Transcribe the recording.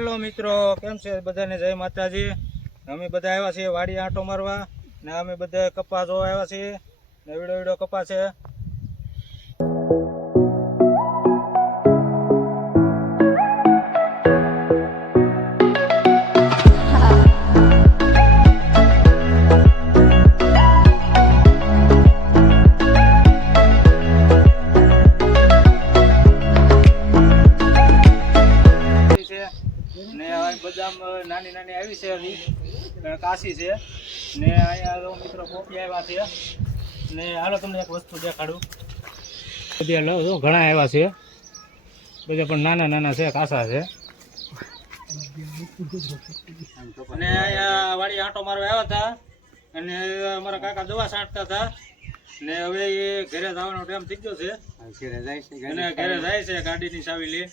Hello મિત્રો, કેમ છે બધાને? જય માતાજી। અમે બધા આવ્યા છીએ વાડી આંટો મારવા ને અમે બધા કપા જોવા આવ્યા છીએ ને વિડો કપા છે। બદામ નાની નાની આવી છે, હજી કાશી છે ને અહીંયા જો મિત્રો કોપી આવ્યા છે ને હાલો તમને એક વસ્તુ દેખાડું। બધા ઘણા આવ્યા છે, બધા પણ નાના નાના છે, કાસા છે। અને અહીંયા વાડી આંટો મારવા આવ્યા હતા અને અમારા કાકા દવા છાંટતા હતા ને હવે એ ઘરે જવાનો ટાઈમ થઈ ગયો છે અને ઘરે જાય છે ગાડીની ચાવી લઈ।